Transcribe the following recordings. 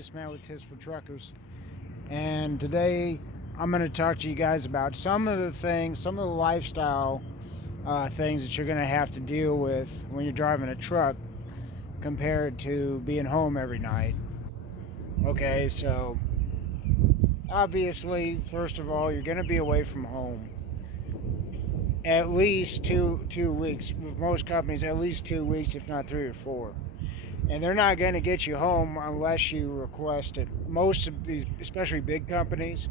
it's Matt with Tips for Truckers, and today I'm going to talk to you guys about some of the lifestyle things that you're going to have to deal with when you're driving a truck compared to being home every night. Okay, so obviously, first of all, you're going to be away from home at least two weeks. With most companies, at least 2 weeks, if not 3 or 4. And they're not going to get you home unless you request it. Most of these, especially big companies,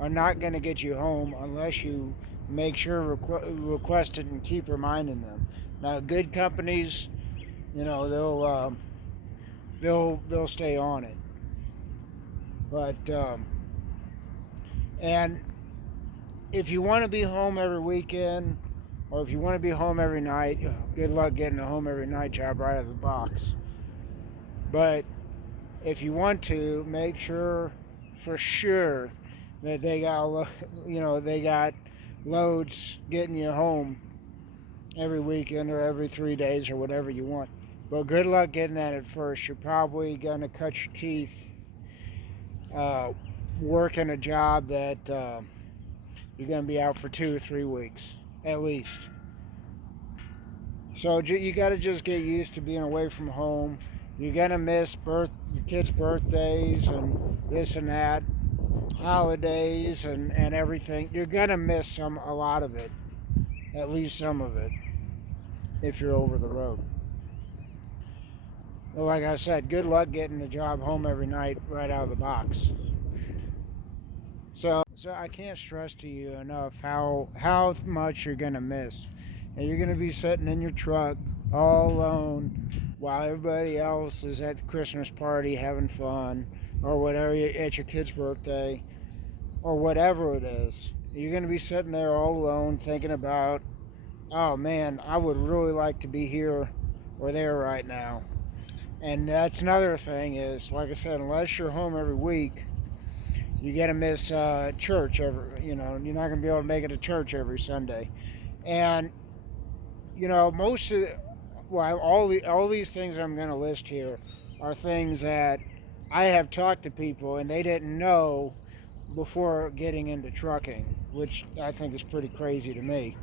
are not going to get you home unless you make sure request it and keep reminding them. Now, good companies, they'll stay on it, but and if you want to be home every weekend, or if you want to be home every night, good luck getting a home every night job right out of the box. But if you want to, make sure for sure that they got loads getting you home every weekend or every 3 days or whatever you want. But good luck getting that at first. You're probably gonna cut your teeth working a job that you're gonna be out for 2 or 3 weeks at least. So you got to just get used to being away from home. You're gonna miss your kids' birthdays and this and that, holidays and everything. You're gonna miss a lot of it, at least some of it, if you're over the road. Well, like I said, good luck getting the job home every night right out of the box. So I can't stress to you enough how much you're gonna miss, and you're gonna be sitting in your truck all alone while everybody else is at the Christmas party having fun, or whatever, at your kid's birthday, or whatever it is. You're gonna be sitting there all alone thinking about, oh man, I would really like to be here or there right now. And that's another thing is, like I said, unless you're home every week, you got to miss church you're not going to be able to make it to church every Sunday. And most of all these things I'm going to list here are things that I have talked to people and they didn't know before getting into trucking, which I think is pretty crazy to me.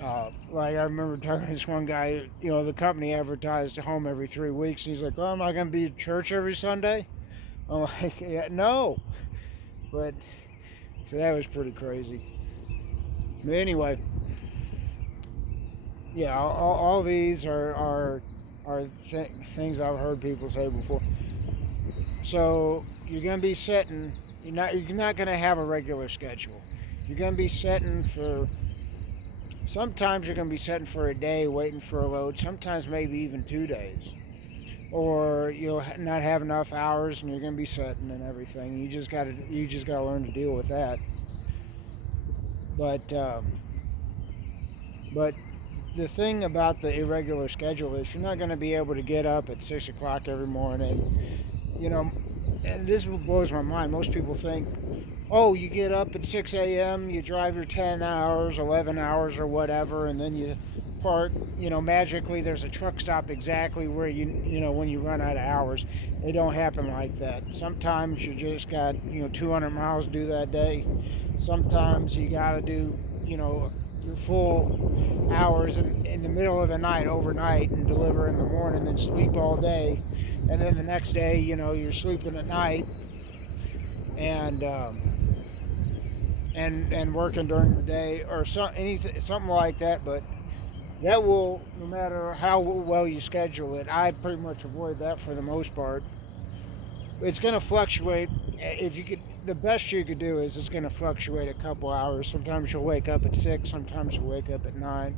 Like I remember talking to this one guy, the company advertised home every 3 weeks. He's like, "Oh, am I going to be at church every Sunday?" I'm like, yeah, no. But so that was pretty crazy. But anyway, yeah, all these are things I've heard people say before. So you're going to be setting. You're not going to have a regular schedule. You're going to be setting for. Sometimes you're going to be setting for a day, waiting for a load. Sometimes maybe even 2 days. Or you'll not have enough hours and you're going to be sitting and everything. You just got to learn to deal with that. But the thing about the irregular schedule is you're not going to be able to get up at 6 o'clock every morning. And this blows my mind. Most people think, oh, you get up at 6 a.m., you drive your 10 hours, 11 hours, or whatever, and then you park. Magically there's a truck stop exactly where when you run out of hours. It don't happen like that. Sometimes you just got 200 miles to do that day. Sometimes you got to do your full hours in the middle of the night, overnight, and deliver in the morning, and sleep all day, and then the next day you're sleeping at night and working during the day, or something like that. But that will, no matter how well you schedule it, I pretty much avoid that for the most part. It's going to fluctuate. If you could, the best you could do is it's going to fluctuate a couple hours. Sometimes you'll wake up at 6, sometimes you'll wake up at 9,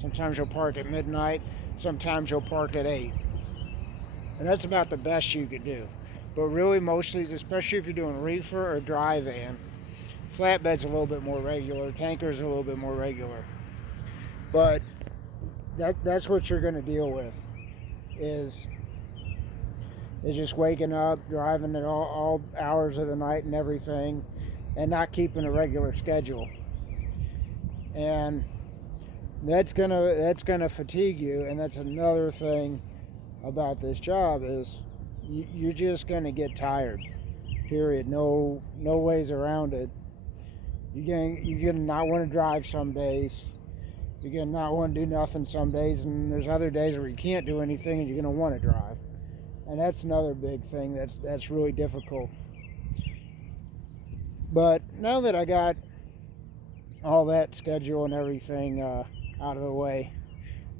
sometimes you'll park at midnight, sometimes you'll park at 8. And that's about the best you could do. But really, mostly, especially if you're doing reefer or dry van, flatbed's a little bit more regular, tanker's a little bit more regular. But that's what you're going to deal with is just waking up, driving at all hours of the night and everything, and not keeping a regular schedule. And that's gonna fatigue you. And that's another thing about this job is you're just gonna get tired. Period. No ways around it. You're gonna not want to drive some days. You're gonna not want to do nothing some days, and there's other days where you can't do anything, and you're gonna want to drive. And that's another big thing that's really difficult. But now that I got all that schedule and everything out of the way,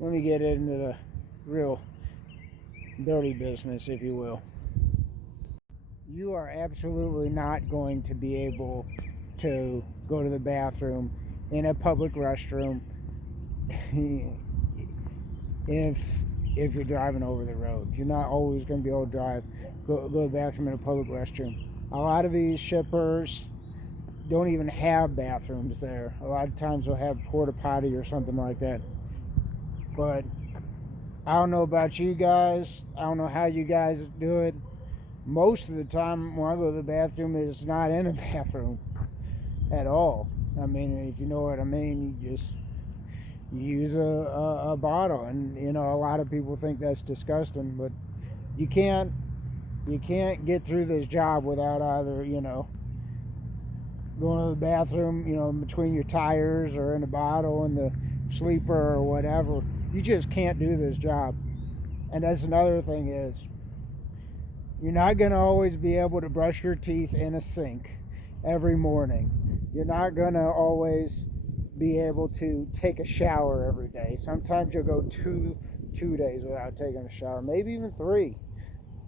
let me get into the real dirty business, if you will. You are absolutely not going to be able to go to the bathroom in a public restroom if you're driving over the road. You're not always going to be able to go to the bathroom in a public restroom. A lot of these shippers don't even have bathrooms there. A lot of times they'll have porta potty or something like that. But I don't know about you guys. I don't know how you guys do it. Most of the time when I go to the bathroom, it's not in a bathroom at all. I mean, if you know what I mean, you just use a bottle. And, you know, a lot of people think that's disgusting, but you can't get through this job without either, you know, going to the bathroom, you know, between your tires or in a bottle in the sleeper or whatever. You just can't do this job. And that's another thing is, you're not going to always be able to brush your teeth in a sink every morning. You're not going to always be able to take a shower every day. Sometimes you'll go two days without taking a shower, maybe even 3.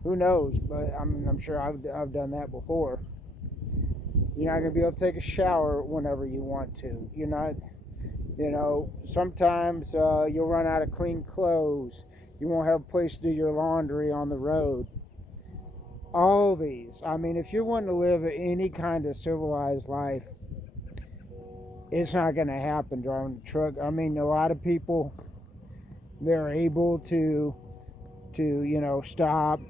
Who knows? But I'm sure I've done that before. You're not going to be able to take a shower whenever you want to. You're not, you know, sometimes you'll run out of clean clothes. You won't have a place to do your laundry on the road. All these. I mean, if you're wanting to live any kind of civilized life, it's not going to happen driving a truck. I mean, a lot of people, they're able to you know, stop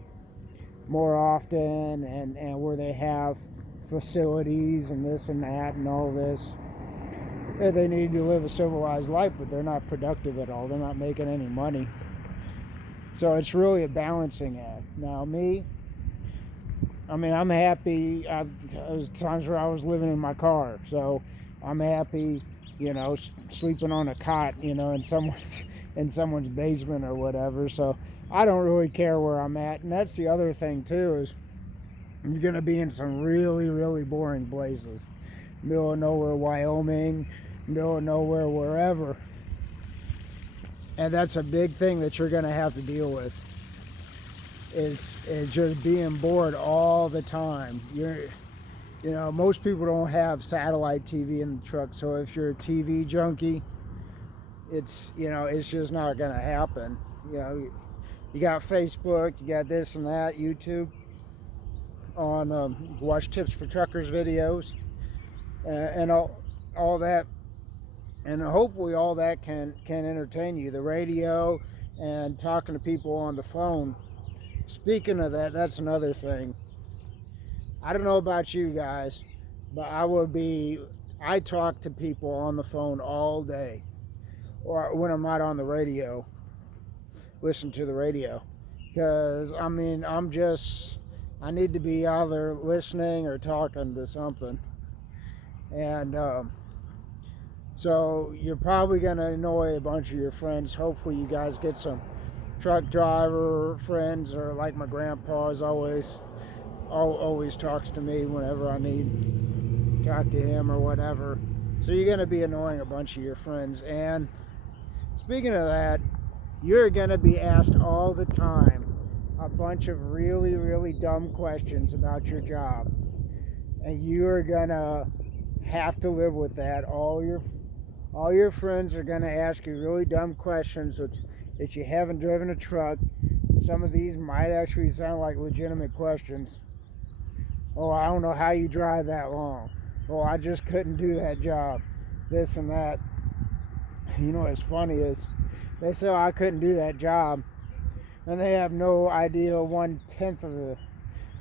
more often and where they have facilities and this and that and all this. They need to live a civilized life, but they're not productive at all. They're not making any money. So it's really a balancing act. Now, me, I mean, I'm happy. There was times where I was living in my car, so I'm happy, you know, sleeping on a cot, you know, in someone's basement or whatever. So I don't really care where I'm at. And that's the other thing too, is you're gonna be in some really, really boring places, middle of nowhere, Wyoming, middle of nowhere, wherever. And that's a big thing that you're gonna have to deal with. Is just being bored all the time. You know, most people don't have satellite TV in the truck, so if you're a TV junkie, it's, you know, it's just not gonna happen. You know, you got Facebook, you got this and that, YouTube, on you can watch Tips for Truckers videos, and all that, and hopefully all that can entertain you. The radio and talking to people on the phone. Speaking of that, that's another thing. I don't know about you guys, but I talk to people on the phone all day, or when I'm not on the radio, listen to the radio, because I mean, I need to be either listening or talking to something. And so you're probably going to annoy a bunch of your friends. Hopefully you guys get some truck driver friends, or like my grandpa is always talks to me whenever I need to talk to him or whatever. So you're going to be annoying a bunch of your friends. And speaking of that, you're going to be asked all the time a bunch of really, really dumb questions about your job, and you're going to have to live with that. All your friends are going to ask you really dumb questions that you haven't driven a truck. Some of these might actually sound like legitimate questions. Oh, I don't know how you drive that long. Oh, I just couldn't do that job. This and that. You know what's funny is, they say, oh, I couldn't do that job, and they have no idea 1/10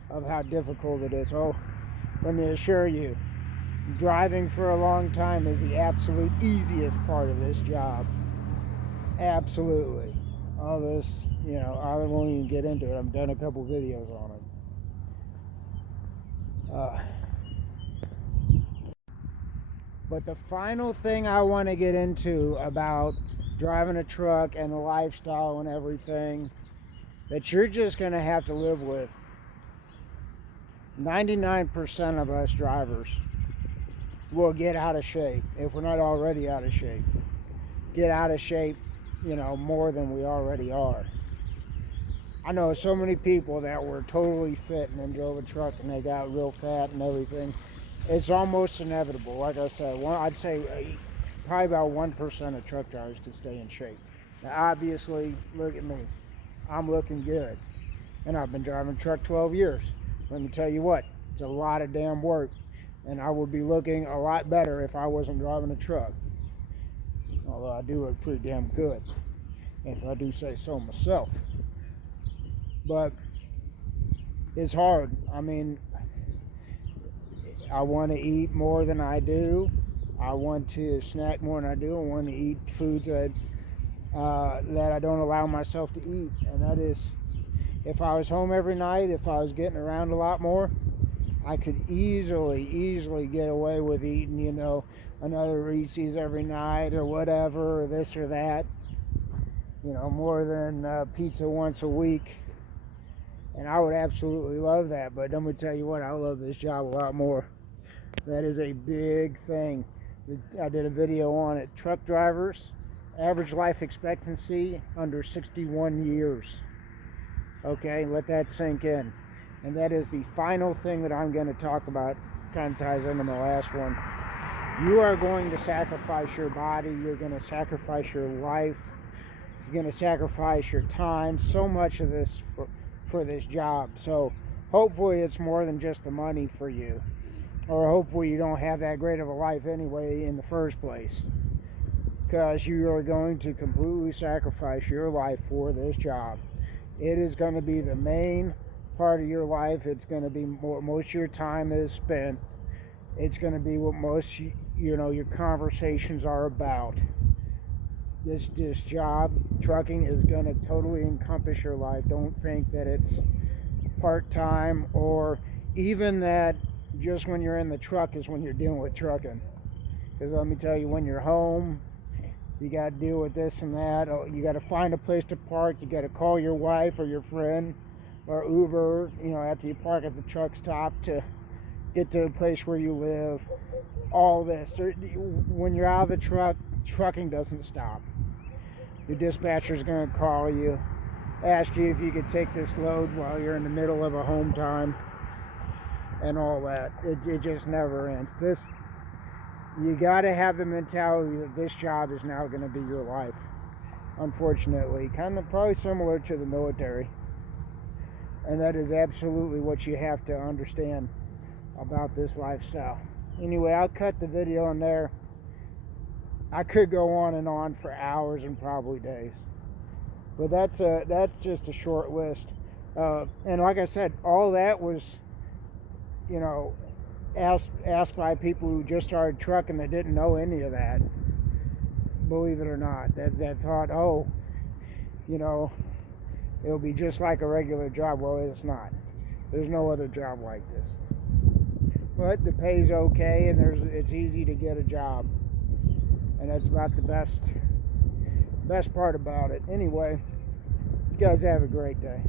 of how difficult it is. Oh, let me assure you, driving for a long time is the absolute easiest part of this job. Absolutely. all this, I won't even get into it. I've done a couple videos on it. But the final thing I want to get into about driving a truck and the lifestyle and everything that you're just going to have to live with. 99% of us drivers will get out of shape if we're not already out of shape. Get out of shape, more than we already are. I know so many people that were totally fit and then drove a truck and they got real fat and everything. It's almost inevitable. Like I said, I'd say probably about 1% of truck drivers can stay in shape. Now, obviously, look at me. I'm looking good. And I've been driving a truck 12 years. Let me tell you what, it's a lot of damn work. And I would be looking a lot better if I wasn't driving a truck. Although I do look pretty damn good, if I do say so myself. But it's hard. I mean, I want to eat more than I do. I want to snack more than I do. I want to eat foods that I don't allow myself to eat. And that is, if I was home every night, if I was getting around a lot more, I could easily get away with eating, another Reese's every night or whatever, or this or that. More than pizza once a week. And I would absolutely love that. But let me tell you what, I love this job a lot more. That is a big thing. I did a video on it. Truck drivers, average life expectancy under 61 years. Okay, let that sink in. And that is the final thing that I'm going to talk about. Kind of ties into my last one. You are going to sacrifice your body. You're going to sacrifice your life. You're going to sacrifice your time. So much of this for this job. So hopefully it's more than just the money for you. Or hopefully you don't have that great of a life anyway in the first place. Because you are going to completely sacrifice your life for this job. It is going to be the main part of your life. It's going to be what most of your time is spent. It's going to be what most your conversations are about. This job, trucking, is going to totally encompass your life. Don't think that it's part-time, or even that just when you're in the truck is when you're dealing with trucking. Because let me tell you, when you're home, you got to deal with this and that. You got to find a place to park. You got to call your wife or your friend or Uber, after you park at the truck stop to get to the place where you live. All this. When you're out of the truck, trucking doesn't stop. Your dispatcher's going to call you, ask you if you could take this load while you're in the middle of a home time and all that. It just never ends. You got to have the mentality that this job is now going to be your life. Unfortunately, kind of probably similar to the military. And that is absolutely what you have to understand about this lifestyle. Anyway, I'll cut the video on there. I could go on and on for hours and probably days. But that's just a short list. And like I said, all that was, asked by people who just started trucking that didn't know any of that. Believe it or not, that thought, it'll be just like a regular job. Well, it's not. There's no other job like this. But the pay's okay, and it's easy to get a job, and that's about the best part about it. Anyway, you guys have a great day.